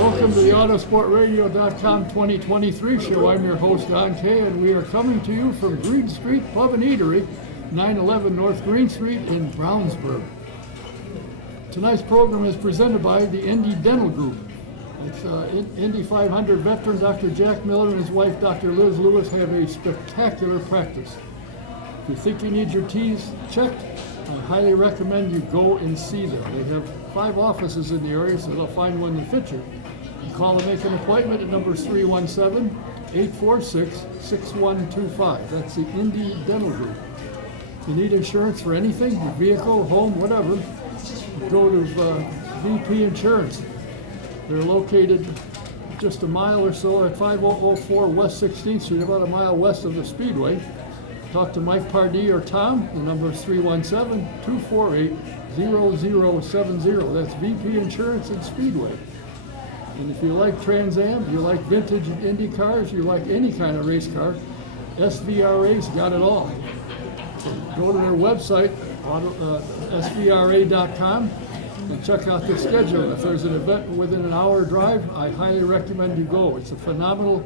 Welcome to the Autosportradio.com 2023 show. I'm your host, Don Kay, and we are coming to you from Green Street Pub and Eatery, 911 North Green Street in Brownsburg. Tonight's program is presented by the Indy Dental Group. It's Indy 500 veteran Dr. Jack Miller and his wife, Dr. Liz Lewis, have a spectacular practice. If you think you need your teeth checked, I highly recommend you go and see them. They have 5 offices in the area, so they'll find one that fits you. You call and make an appointment at number 317-846-6125. That's the Indy Dental Group. If you need insurance for anything, your vehicle, home, whatever, go to VP Insurance. They're located just a mile or so at 5004 West 16th Street, about a mile west of the Speedway. Talk to Mike Pardee or Tom. The number is 317-248-0070. That's VP Insurance and Speedway. And if you like Trans Am, you like vintage Indy cars, you like any kind of race car, SVRA's got it all. So go to their website, svra.com, and check out the schedule. If there's an event within an hour drive, I highly recommend you go. It's a phenomenal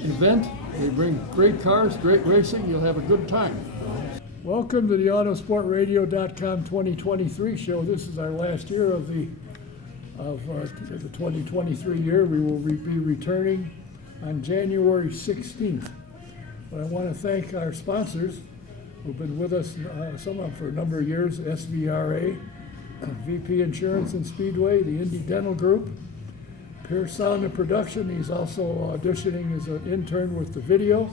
event. They bring great cars, great racing. You'll have a good time. Welcome to the Autosportradio.com 2023 show. This is our last year of the 2023 year. We will be returning on January 16th. But I want to thank our sponsors who've been with us, some of them for a number of years: SVRA, VP Insurance and Speedway, the Indy Dental Group, Pierce Sound and Production. He's also auditioning as an intern with the video.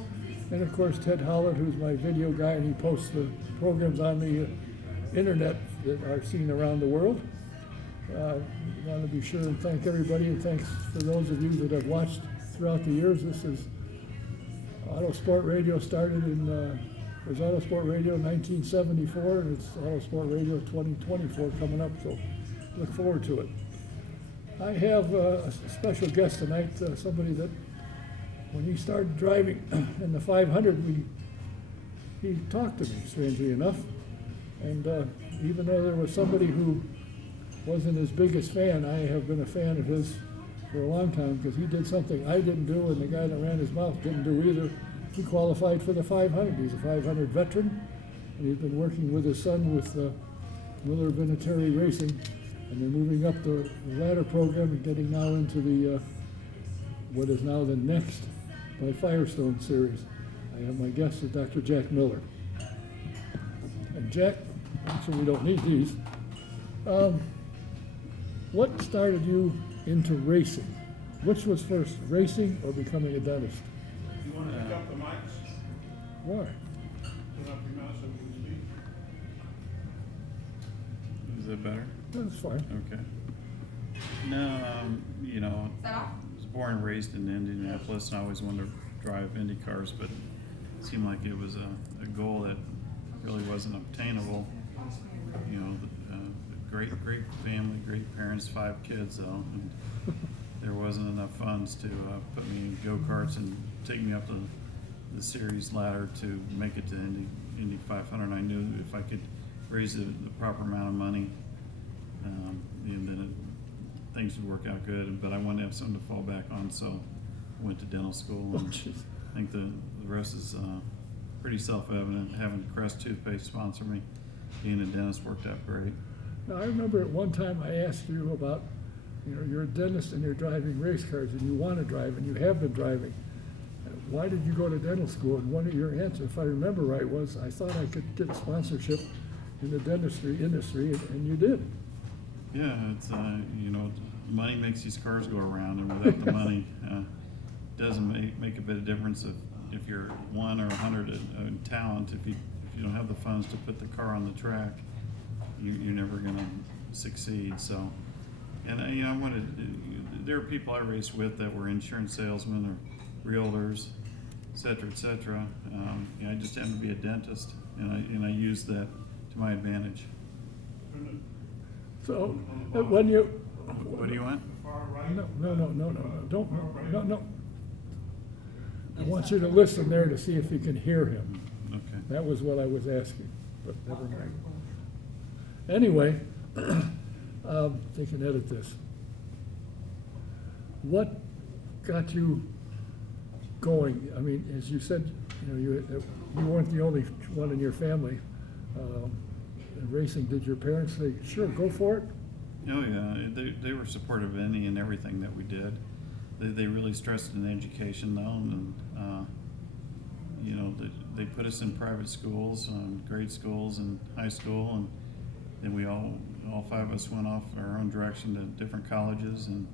And of course, Ted Howlett, who's my video guy, and he posts the programs on the internet that are seen around the world. I want to be sure and thank everybody, and thanks for those of you that have watched throughout the years. This is Autosport Radio. Started in was Autosport Radio in 1974, and it's Autosport Radio 2024 coming up, so look forward to it. I have a special guest tonight, somebody that when he started driving in the 500, he talked to me, strangely enough. And even though there was somebody who wasn't his biggest fan, I have been a fan of his for a long time, because he did something I didn't do and the guy that ran his mouth didn't do either. He qualified for the 500. He's a 500 veteran, and he's been working with his son with Miller Vinatieri Racing, and they're moving up the ladder program and getting now into the what is now the next by Firestone series. I have my guest is Dr. Jack Miller. And Jack, actually we don't need these. What started you into racing? Which was first, racing or becoming a dentist? You want to pick up the mics? Why? Put up your mouth so we can speak. Is that better? That's fine. Okay. No, you know, I was born and raised in Indianapolis, and I always wanted to drive Indy cars, but it seemed like it was a goal that really wasn't obtainable. You know, great family, great parents, 5 kids though, and there wasn't enough funds to put me in go-karts and take me up the series ladder to make it to Indy 500. I knew if I could raise the proper amount of money, and then things would work out good. But I wanted to have something to fall back on, so I went to dental school. And I think the rest is pretty self-evident. Having Crest Toothpaste sponsor me, being a dentist worked out great. Now, I remember at one time I asked you about, you're a dentist and you're driving race cars and you want to drive and you have been driving. Why did you go to dental school? And one of your answers, if I remember right, was I thought I could get a sponsorship in the dentistry industry, and you did. Yeah, it's money makes these cars go around, and without the money, it doesn't make a bit of difference if you're 1 or 100 in talent. If you don't have the funds to put the car on the track, you're never going to succeed. So, and I wanted. There are people I raced with that were insurance salesmen or realtors, et cetera, et cetera. I just happened to be a dentist, and I used that to my advantage. So when you What do you want? no, don't no. I want you to listen there to see if you can hear him. Okay. That was what I was asking, but never mind. Anyway, they can edit this. what got you going? I mean, as you said, you weren't the only one in your family in racing. Did your parents say, sure, go for it? Oh yeah, they were supportive of any and everything that we did. They really stressed in education though, and they put us in private schools, grade schools and high school, and then we all five of us went off our own direction to different colleges, and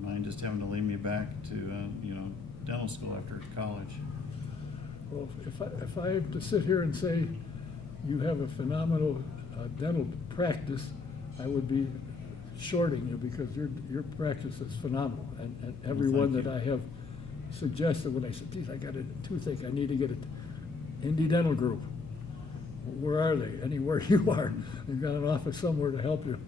mine just having to lead me back to dental school after college. Well, if I have to sit here and say you have a phenomenal dental practice, I would be shorting you, because your practice is phenomenal, and everyone that I have suggested when I said, geez, I got a toothache, I need to get an Indy Dental Group. Where are they? Anywhere you are. They've got an office somewhere to help you.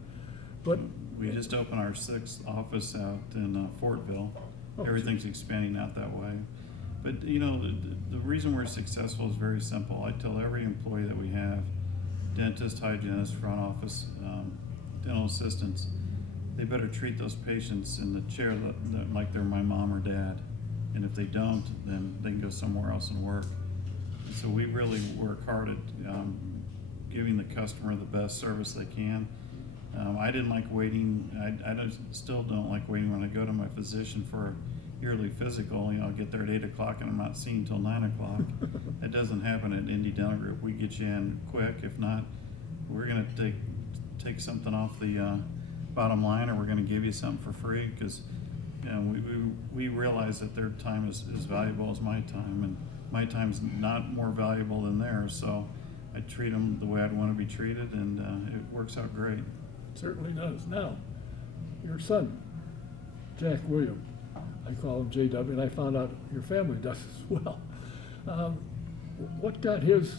But we just opened our 6th office out in Fortville. Oh, Everything's expanding out that way. But the reason we're successful is very simple. I tell every employee that we have, dentist, hygienist, front office, dental assistants, they better treat those patients in the chair like they're my mom or dad. And if they don't, then they can go somewhere else and work. So we really work hard at giving the customer the best service they can. I didn't like waiting. I still don't like waiting when I go to my physician for a yearly physical. I'll get there at 8 o'clock and I'm not seen until 9 o'clock. That doesn't happen at Indy Dental Group. We get you in quick. If not, we're going to take something off the bottom line, or we're going to give you something for free, because we realize that their time is as valuable as my time, and my time's not more valuable than theirs. So I treat them the way I'd want to be treated, and it works out great. certainly does. Now, your son, Jack William, I call him JW, and I found out your family does as well. What got his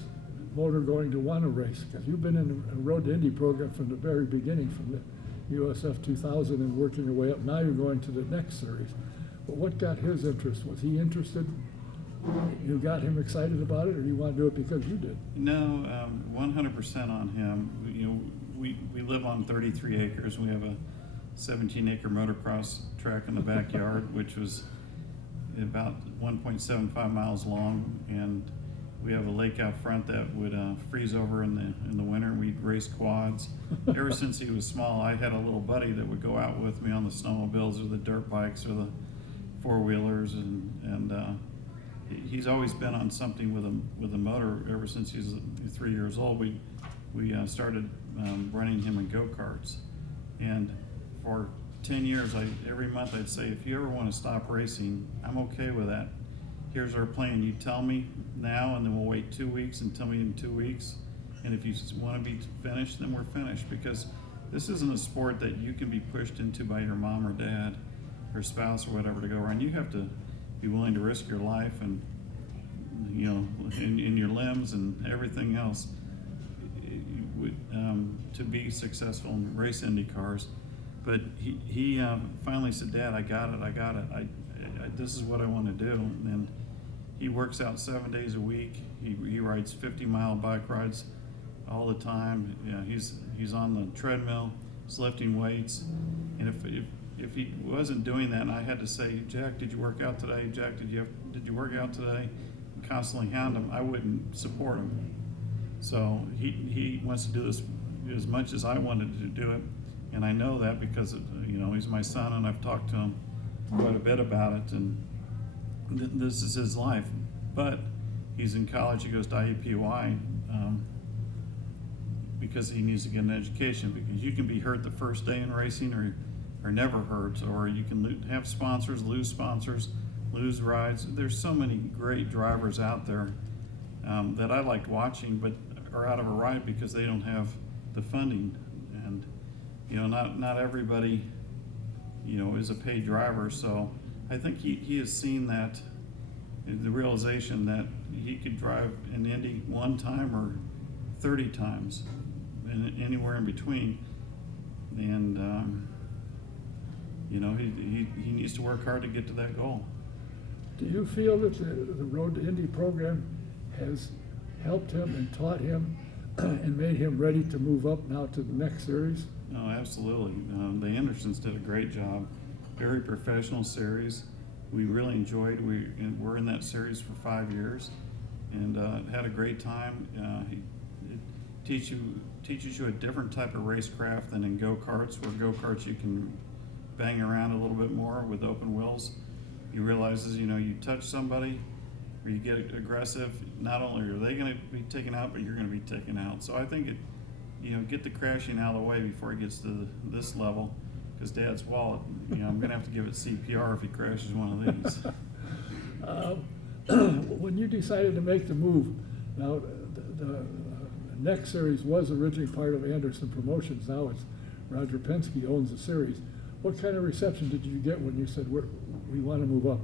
motor going to want to race? Because you've been in the Road to Indy program from the very beginning, from the USF 2000 and working your way up. Now you're going to the next series. But what got his interest? Was he interested? You got him excited about it, or you want to do it because you did? No, 100% on him. We live on 33 acres. We have a 17-acre motocross track in the backyard, which was about 1.75 miles long, and we have a lake out front that would freeze over in the winter. We'd race quads. Ever since he was small, I had a little buddy that would go out with me on the snowmobiles or the dirt bikes or the four-wheelers, and he's always been on something with a motor ever since he was 3 years old. We started running him in go-karts, and for 10 years, every month I'd say, if you ever want to stop racing, I'm okay with that. Here's our plan. You tell me now, and then we'll wait 2 weeks, and tell me in 2 weeks. And if you want to be finished, then we're finished, because this isn't a sport that you can be pushed into by your mom or dad or spouse or whatever to go around. You have to be willing to risk your life and in your limbs and everything else to be successful and race Indy cars. But he finally said, Dad, I got it. This is what I want to do. And he works out 7 days a week. He rides 50-mile bike rides all the time. He's on the treadmill, he's lifting weights. And if he wasn't doing that, and I had to say, Jack, did you work out today? Jack, did you work out today? And constantly hound him, I wouldn't support him. So he wants to do this as much as I wanted to do it, and I know that because he's my son, and I've talked to him quite a bit about it, and this is his life. But he's in college. He goes to IUPUI because he needs to get an education, because you can be hurt the first day in racing or never hurt, or you can have sponsors, lose rides. There's so many great drivers out there that I liked watching, but are out of a ride because they don't have the funding. And not everybody is a paid driver. So I think he has seen that, the realization that he could drive an Indy one time or 30 times, and anywhere in between. And he needs to work hard to get to that goal. Do you feel that the Road to Indy program has helped him and taught him and made him ready to move up now to the next series? No, absolutely. The Andersons did a great job. very professional series. We really enjoyed. We're in that series for 5 years, and had a great time. It teaches you a different type of racecraft than in go-karts. Where go-karts you can bang around a little bit more with open wheels. You realize, you touch somebody or you get aggressive, not only are they going to be taken out, but you're going to be taken out. So I think get the crashing out of the way before it gets to this level, because Dad's wallet, I'm going to have to give it CPR if he crashes one of these. When you decided to make the move, now the next series was originally part of Anderson Promotions. Now it's Roger Penske owns the series. What kind of reception did you get when you said we want to move up?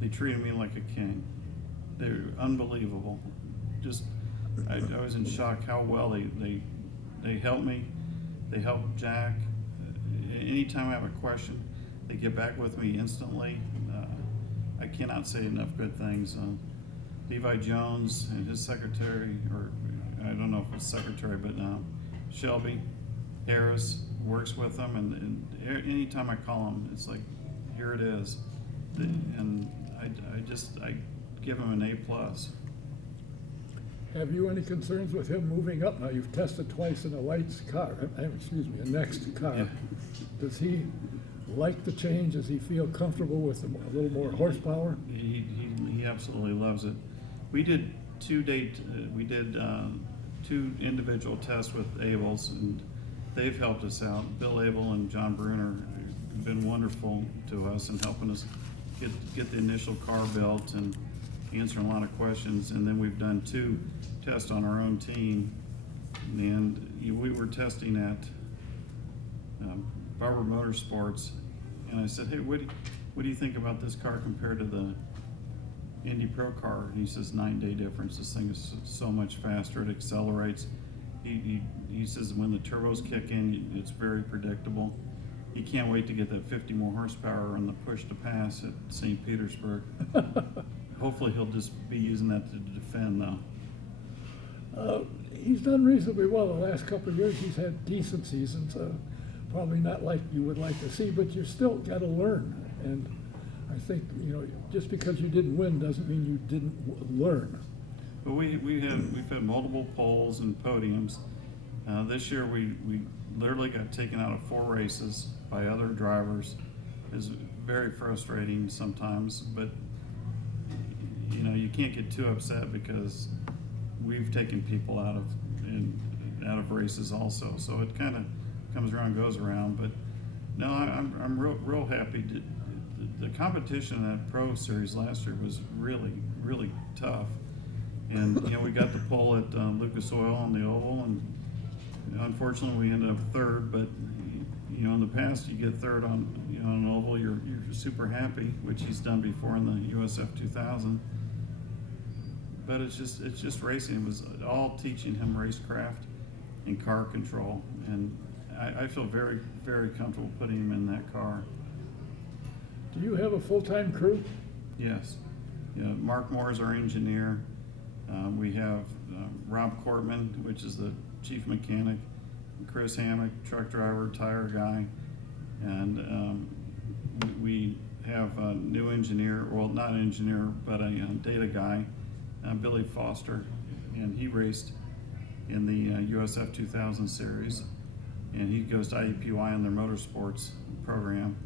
They treated me like a king. They're unbelievable. Just, I was in shock how well they helped me. They helped Jack. Anytime I have a question, they get back with me instantly. I cannot say enough good things. Levi Jones and his secretary, or I don't know if it's secretary, but Shelby Harris works with them, and anytime I call them, it's like, here it is. And I give him an A+. Have you any concerns with him moving up? Now, you've tested twice in a lights car, a next car. Yeah. Does he like the change? Does he feel comfortable with a little more horsepower? He absolutely loves it. We did two individual tests with Abels, and they've helped us out. Bill Abel and John Bruner have been wonderful to us in helping us get the initial car built and answering a lot of questions. And then we've done 2 tests on our own team, and we were testing at Barber Motorsports, and I said, hey, what do you think about this car compared to the Indy Pro car? And he says, 9-day difference. This thing is so much faster. It accelerates. He says when the turbos kick in, it's very predictable. He can't wait to get that 50 more horsepower on the push to pass at St. Petersburg. Hopefully he'll just be using that to defend, though. He's done reasonably well the last couple of years. He's had decent seasons, probably not like you would like to see, but you still got to learn. And I think, just because you didn't win doesn't mean you didn't learn. But we've had multiple poles and podiums. This year we literally got taken out of 4 races by other drivers. It's very frustrating sometimes, but you can't get too upset because we've taken people out of races also. So it kind of comes around, goes around. But no, I'm real happy. The competition in that Pro Series last year was really, really tough. And we got the pole at Lucas Oil on the oval, and unfortunately we ended up 3rd. But in the past, you get 3rd on an oval, you're super happy, which he's done before in the USF 2000. But it's just racing. It was all teaching him racecraft and car control, and I feel very, very comfortable putting him in that car. Do you have a full-time crew? Yes. Yeah, Mark Moore is our engineer. We have Rob Cortman, which is the chief mechanic, Chris Hammock, truck driver, tire guy, and we have a new engineer, well, not an engineer, but a data guy, Billy Foster, and he raced in the USF 2000 series, and he goes to IUPUI in their motorsports program.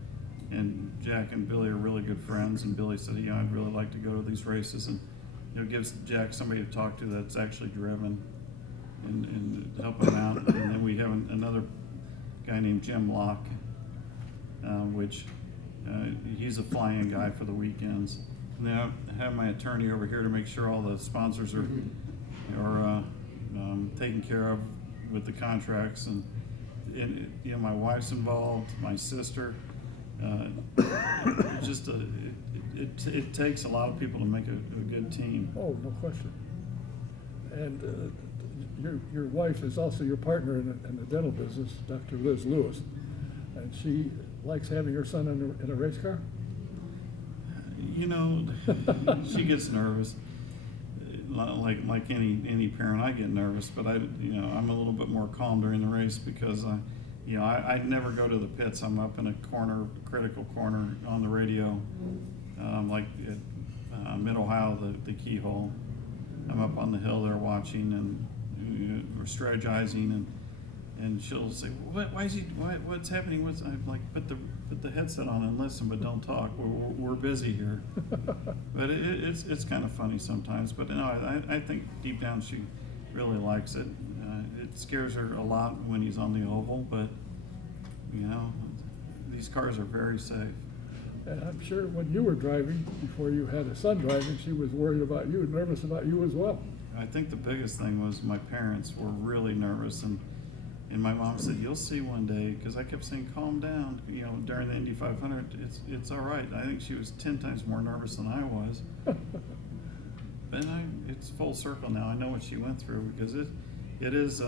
And Jack and Billy are really good friends, and Billy said, I'd really like to go to these races, and gives Jack somebody to talk to that's actually driven and help him out. And then we have another guy named Jim Locke, which he's a fly-in guy for the weekends. And then I have my attorney over here to make sure all the sponsors are taken care of with the contracts, and my wife's involved, my sister. It takes a lot of people to make a good team. Oh, no question. And your wife is also your partner in the dental business, Dr. Liz Lewis, and she likes having her son in a race car? She gets nervous. Like any parent, I get nervous, but I'm a little bit more calm during the race because you know, I never go to the pits. I'm up in a corner, critical corner on the radio, like at Mid-Ohio, the keyhole. I'm up on the hill there watching, and we're strategizing, and she'll say, what's happening? I'm like, put the headset on and listen, but don't talk. We're busy here. But it's kind of funny sometimes. But no, I think deep down she really likes it. It scares her a lot when he's on the oval, but you know, these cars are very safe. And I'm sure when you were driving, before you had a son driving, she was worried about you and nervous about you as well. I think the biggest thing was my parents were really nervous, and my mom said, "You'll see one day," because I kept saying, "Calm down." You know, during the Indy 500, it's all right. I think she was 10 times more nervous than I was. But it's full circle now. I know what she went through, because it is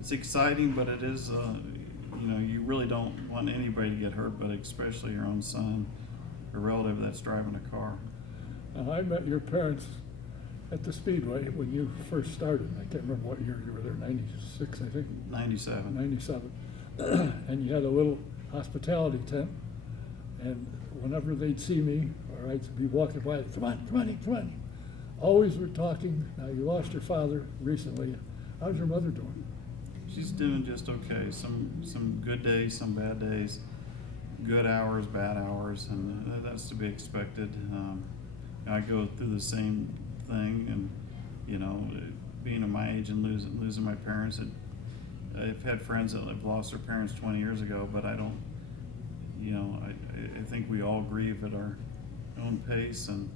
it's exciting, but it is you know, you really don't want anybody to get hurt, but especially your own son or relative that's driving a car. I met your parents at the Speedway when you first started. I can't remember what year you were there, 96, I think. 97. 97. And you had a little hospitality tent, and whenever they'd see me, or I'd be walking by, come on. Always were talking. Now, you lost your father recently. How's your mother doing? She's doing just okay. Some good days, some bad days, good hours, bad hours, and that's to be expected. I go through the same thing, and you know, being at my age and losing my parents. I've had friends that have lost their parents 20 years ago, but I don't. You know, I think we all grieve at our own pace, and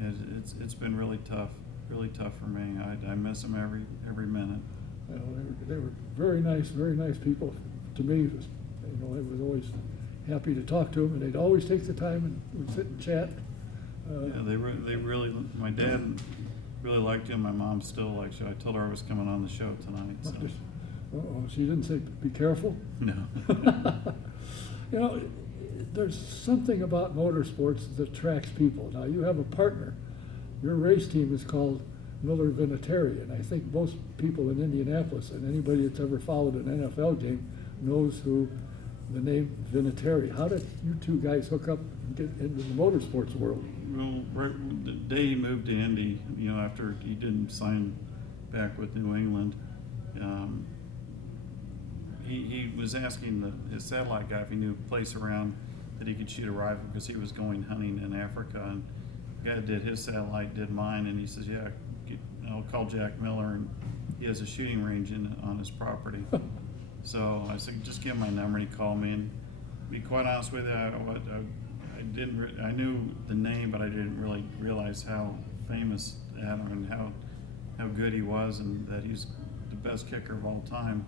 it's been really tough for me. I miss them every minute. Well, they were very nice people to me. It was, you know, I was always happy to talk to them, and they'd always take the time and we'd sit and chat. Yeah, they really. My dad really liked you, and my mom still likes you. I told her I was coming on the show tonight. So. She didn't say be careful. No. You know, there's something about motorsports that attracts people. Now, you have a partner. Your race team is called Miller Vinatieri, and I think most people in Indianapolis and anybody that's ever followed an NFL game knows who the name Vinatieri. How did you two guys hook up and get into the motorsports world? Well, right the day he moved to Indy, you know, after he didn't sign back with New England, he was asking his satellite guy if he knew a place around that he could shoot a rifle, because he was going hunting in Africa, and the guy did his satellite, did mine, and he says, yeah, I'll call Jack Miller, and he has a shooting range on his property. So I said, just give him my number, and he called me, and to be quite honest with you, I knew the name, but I didn't really realize how famous Adam and how good he was, and that he's the best kicker of all time.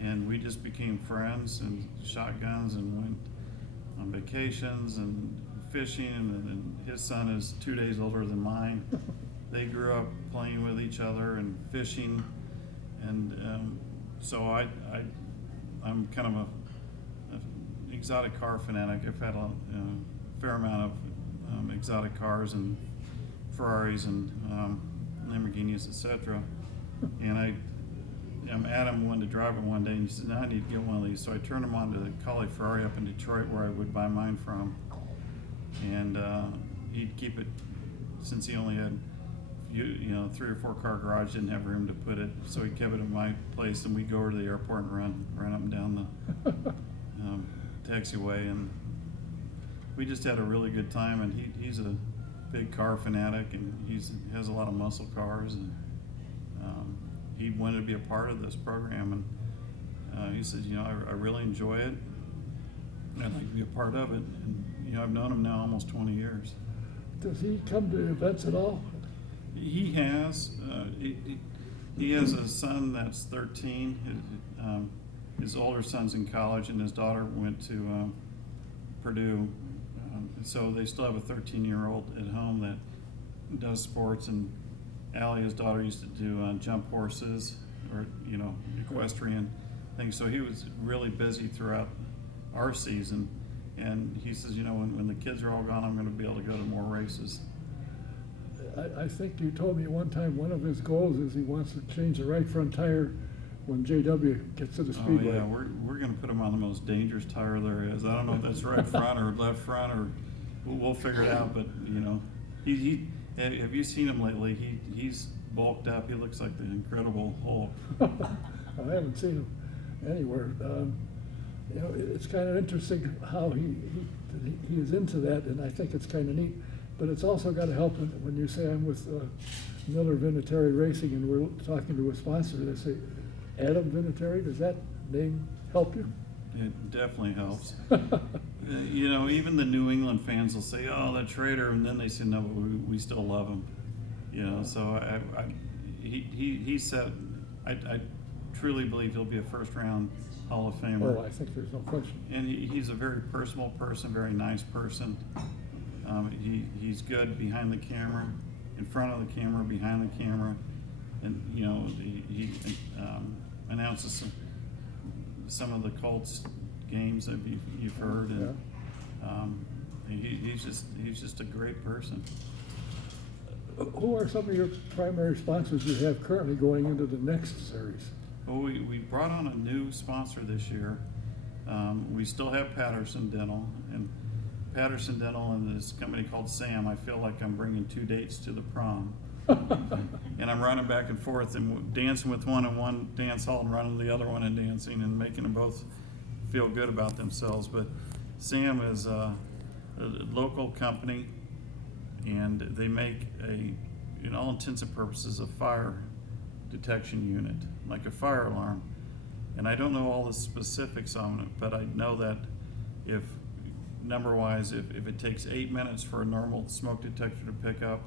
And we just became friends and shotguns and went on vacations and fishing, and his son is 2 days older than mine. They grew up playing with each other and fishing, and so I'm kind of a exotic car fanatic. I've had a fair amount of exotic cars and Ferraris and Lamborghinis, etc. And Adam wanted to drive it one day, and he said, "No, I need to get one of these." So I turned him on to the Collie Ferrari up in Detroit, where I would buy mine from, and he'd keep it, since he only had 3 or 4 car garage, didn't have room to put it, so he kept it at my place, and we'd go over to the airport and run up and down the taxiway, and we just had a really good time. And he's a big car fanatic, and he has a lot of muscle cars, and he wanted to be a part of this program, and he said, I really enjoy it, and I'd like to be a part of it. And I've known him now almost 20 years. Does he come to events at all? He has. He has a son that's 13. His older son's in college, and his daughter went to Purdue. So they still have a 13-year-old at home that does sports. And Allie, his daughter, used to do jump horses, or equestrian things. So he was really busy throughout our season. And he says, when the kids are all gone, I'm going to be able to go to more races. I think you told me one time one of his goals is he wants to change the right front tire when JW gets to the Oh, speedway. yeah, we're gonna put him on the most dangerous tire there is. I don't know if that's right front or left front, or we'll figure it out, but, you know, have you seen him lately? He's bulked up. He looks like the Incredible Hulk. I haven't seen him anywhere. You know, it's kind of interesting how he is into that, and I think it's kind of neat. But it's also got to help when you say I'm with Miller Vinatieri Racing and we're talking to a sponsor. They say, Adam Vinatieri, does that name help you? It definitely helps. You know, even the New England fans will say, "Oh, that traitor," and then they say, "No, but we still love him." You know, so he said, I truly believe he'll be a first-round Hall of Famer. Oh, I think there's no question. And he's a very personal person, very nice person. He's good behind the camera, in front of the camera, behind the camera, and you know he announces some of the Colts games that you've heard, and he's just a great person. Who are some of your primary sponsors you have currently going into the next series? Well, we brought on a new sponsor this year. We still have Patterson Dental, and Patterson Dental and this company called Sam. I feel like I'm bringing two dates to the prom. And I'm running back and forth and dancing with one in one dance hall and running the other one and dancing and making them both feel good about themselves. But Sam is a local company, and they make in all intents and purposes, a fire detection unit, like a fire alarm. And I don't know all the specifics on it, but I know that if it takes 8 minutes for a normal smoke detector to pick up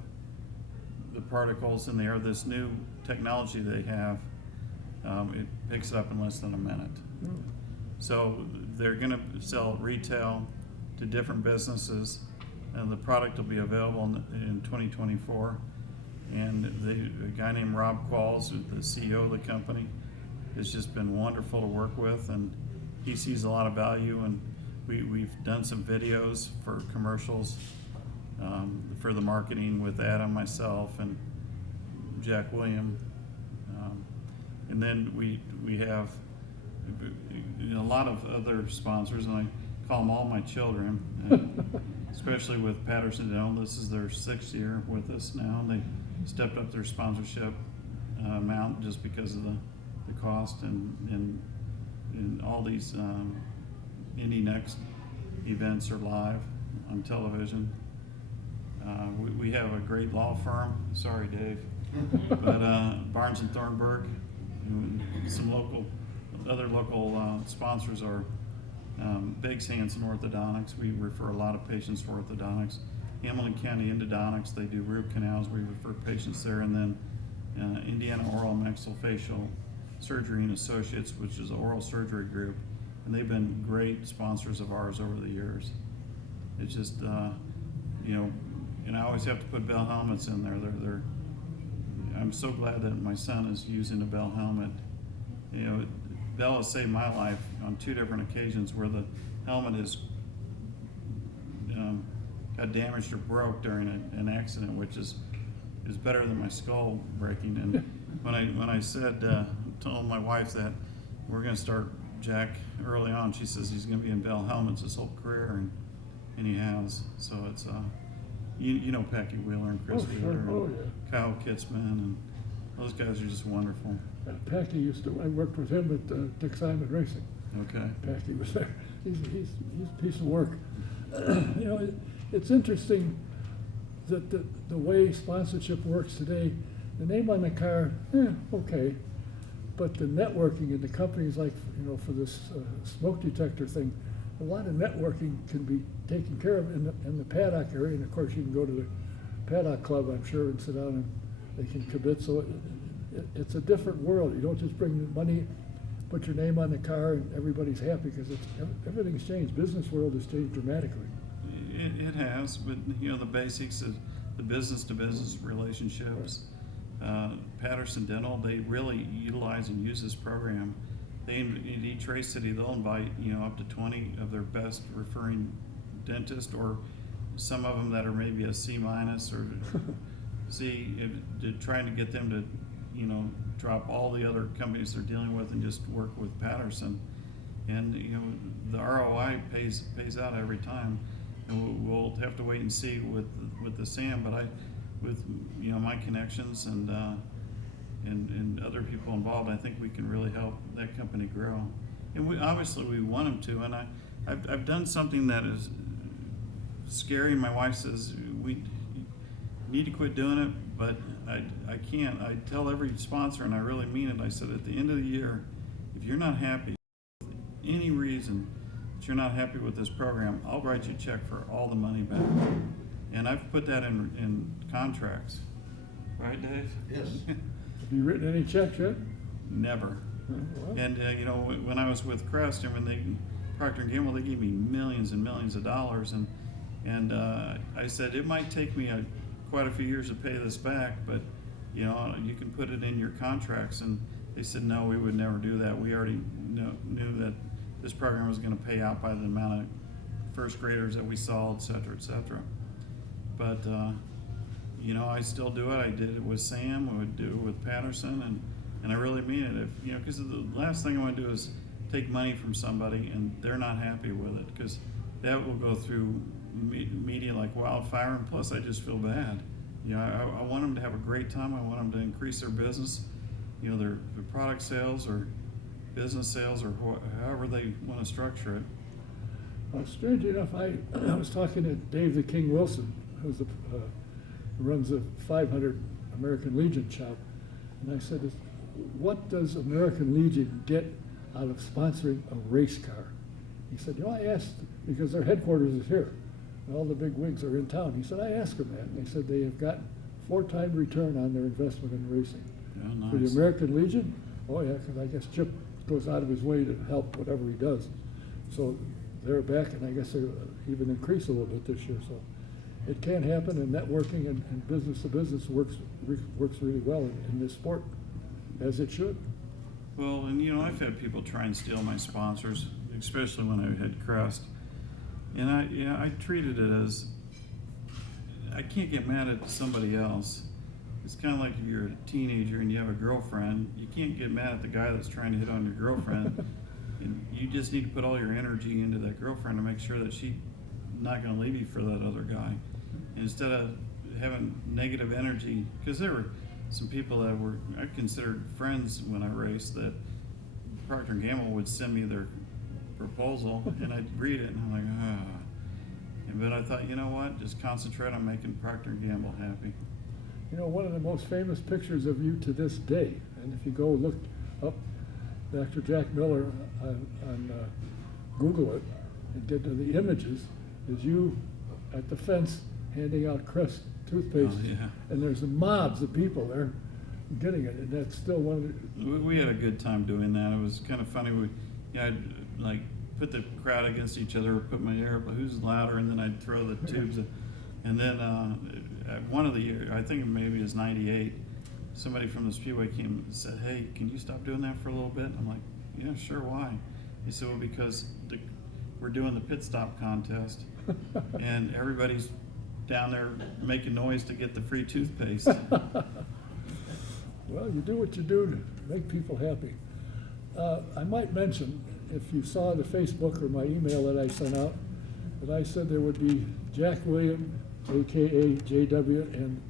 the particles in the air, this new technology they have, it picks it up in less than a minute. So they're going to sell retail to different businesses, and the product will be available in 2024. And a guy named Rob Qualls, the CEO of the company, has just been wonderful to work with, and he sees a lot of value. And we've done some videos for commercials for the marketing with Adam, myself, and Jack William. And then we have a lot of other sponsors, and I call them all my children, especially with Patterson Dental. This is their 6th year with us now, and they stepped up their sponsorship amount just because of the cost, and all these INDY NXT events are live on television. We have a great law firm. Sorry, Dave, but Barnes and Thornburg. Some other local sponsors are Biggs Hanson Orthodontics. We refer a lot of patients to orthodontics. Hamilton County Endodontics, they do root canals. We refer patients there. And then Indiana Oral Maxillofacial Surgery and Associates, which is an oral surgery group. And they've been great sponsors of ours over the years. It's just, and I always have to put Bell helmets in there. I'm so glad that my son is using a Bell helmet. You know, Bell has saved my life on 2 different occasions where the helmet is got damaged or broke during an accident, which is better than my skull breaking. And when I told my wife that we're going to start Jack early on, she says he's going to be in Bell helmets his whole career, and he has. So it's you know Packy Wheeler and Chris Wheeler and Kyle Kitzman, and those guys are just wonderful. Packy I worked with him at Dick Simon Racing. Okay. Packy was there. He's a piece of work. You know, it's interesting that the way sponsorship works today, the name on the car, okay, but the networking in the companies, like, you know, for this smoke detector thing, a lot of networking can be taken care of in the paddock area. And of course, you can go to the paddock club, I'm sure, and sit down and they can kibitz. So it's a different world. You don't just bring the money, put your name on the car, and everybody's happy, because everything's changed. Business world has changed dramatically. It has, but you know, the basics of the business-to-business relationships. Patterson Dental, they really utilize and use this program. In each race city, they'll invite up to 20 of their best referring dentists, or some of them that are maybe a C- or C, trying to get them to drop all the other companies they're dealing with and just work with Patterson. And you know, the ROI pays out every time. And we'll have to wait and see with the SAM. But with you know my connections and other people involved, I think we can really help that company grow. And we want them to. And I've done something that is scary. My wife says we need to quit doing it, but I can't. I tell every sponsor, and I really mean it. I said at the end of the year, if you're not happy, for any reason that you're not happy with this program, I'll write you a check for all the money back. And I've put that in contracts. Right, Dave? Yes. Have you written any checks yet? Never. Well, And you know, when I was with Crest, I mean, Procter & Gamble, they gave me millions and millions of dollars, and I said it might take me quite a few years to pay this back, but you know, you can put it in your contracts. And they said no, we would never do that. We already knew that this program was going to pay out by the amount of first graders that we saw, et cetera, et cetera. But you know, I still do it. I did it with Sam. I would do it with Patterson, and I really mean it. If you know, because the last thing I want to do is take money from somebody and they're not happy with it, because that will go through media like wildfire. And plus, I just feel bad. You know, I want them to have a great time. I want them to increase their business. You know, their product sales or business sales or however they want to structure it. Well, strange enough, I was talking to Dave the King Wilson, who's runs a 500 American Legion shop, and I said, what does American Legion get out of sponsoring a race car? He said, you know, I asked, because their headquarters is here, and all the big wigs are in town. He said, I asked them that, and they said they have got 4-time return on their investment in racing. Yeah, nice. For the American Legion, oh yeah, because I guess Chip goes out of his way to help whatever he does. So they're back, and I guess they'll even increase a little bit this year. So it can happen, and networking and business to business works really well in this sport, as it should. Well, and you know, I've had people try and steal my sponsors, especially when I had Crest. And I treated it as, I can't get mad at somebody else. It's kind of like if you're a teenager and you have a girlfriend, you can't get mad at the guy that's trying to hit on your girlfriend. And you just need to put all your energy into that girlfriend to make sure that she's not going to leave you for that other guy. And instead of having negative energy, because there were some people that I considered friends when I raced, that Procter & Gamble would send me their proposal and I'd read it and I'm like, ah. But I thought, you know what, just concentrate on making Procter & Gamble happy. You know, one of the most famous pictures of you to this day, and if you go look up Dr. Jack Miller on Google it and get to the images, is you at the fence handing out Crest toothpaste. Oh, yeah. And there's mobs of people there getting it, and that's still one of the... We had a good time doing that. It was kind of funny. I'd like put the crowd against each other, put my air, who's louder, and then I'd throw the tubes. And then at one of the years, I think maybe it was '98, somebody from the Speedway came and said, hey, can you stop doing that for a little bit? I'm like, yeah, sure, why? He said, well, because we're doing the pit stop contest, and everybody's down there making noise to get the free toothpaste. Well, you do what you do to make people happy. I might mention, if you saw the Facebook or my email that I sent out, that I said there would be Jack William, a.k.a. JW, and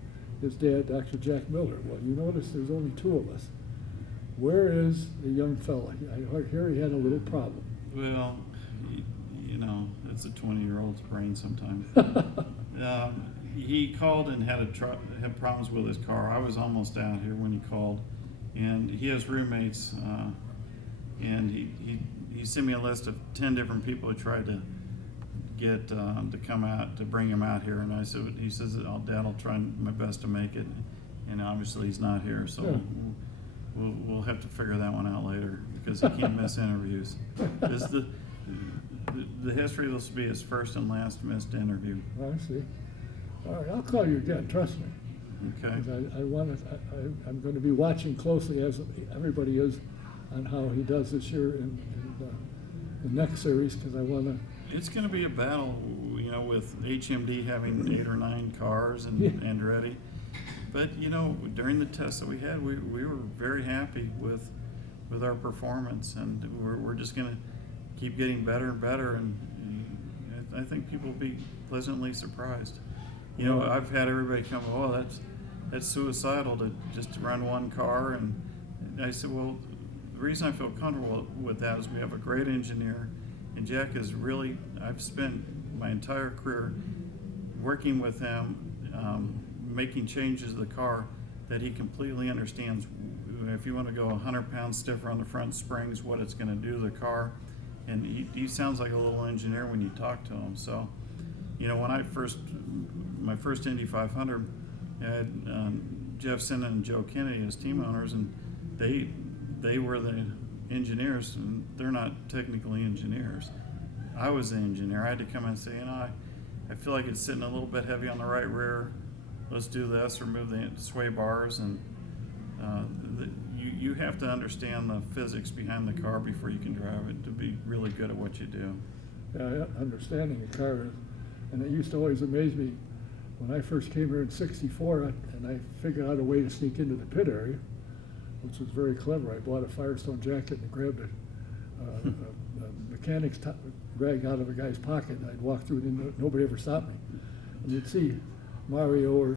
his dad, Dr. Jack Miller. Well, you notice there's only 2 of us. Where is the young fella? I hear he had a little problem. Well, you know, it's a 20-year-old's brain sometimes. He called and had problems with his car. I was almost out here when he called, and he has roommates, and he sent me a list of 10 different people who tried to get to come out, to bring him out here. And he says, Dad, I'll try my best to make it. And obviously he's not here, so Yeah. we'll have to figure that one out later, because he can't miss interviews. The history will be his first and last missed interview. I see. All right, I'll call you again, trust me. Okay. 'Cause I'm going to be watching closely, as everybody is, on how he does this year in the next series, because I want to... It's going to be a battle, you know, with HMD having 8 or 9 cars and Yeah. Andretti. But you know, during the tests that we had, we were very happy with our performance, and we're just going to keep getting better and better, and I think people will be pleasantly surprised. You know, I've had everybody come, oh, that's suicidal to just run one car, and I said, well, the reason I feel comfortable with that is we have a great engineer, and Jack is really, I've spent my entire career working with him, making changes to the car that he completely understands. If you want to go 100 pounds stiffer on the front springs, what it's going to do to the car. And he sounds like a little engineer when you talk to him. So, you know, when my first Indy 500, I had Jeff Sinnen and Joe Kennedy as team owners, and they were the engineers, and they're not technically engineers. I was the engineer. I had to come in and say, you know, I feel like it's sitting a little bit heavy on the right rear. Let's do this, remove the sway bars, and you have to understand the physics behind the car before you can drive it to be really good at what you do. Yeah, understanding a car, and it used to always amaze me when I first came here in '64, and I figured out a way to sneak into the pit area, which was very clever. I bought a Firestone jacket and grabbed a mechanic's rag out of a guy's pocket, and I'd walk through it, and nobody ever stopped me. And you'd see Mario or